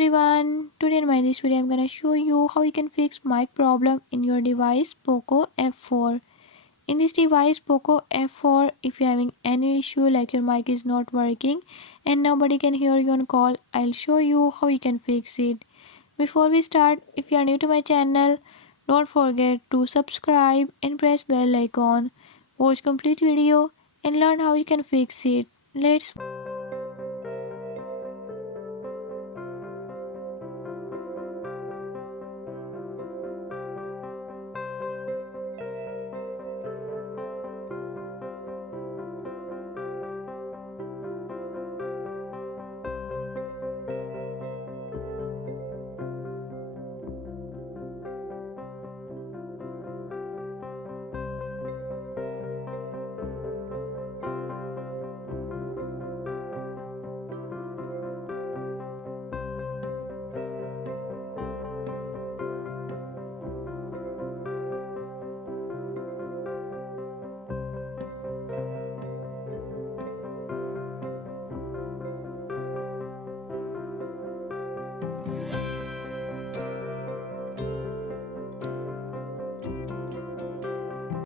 everyone, today in my this video I'm gonna show you how you can fix mic problem in your device POCO F4. In this device POCO F4, if you're having any issue like your mic is not working and nobody can hear you on call, I'll show you how you can fix it. Before we start, if you are new to my channel, don't forget to subscribe and press bell icon. Watch complete video and learn how you can fix it. Let's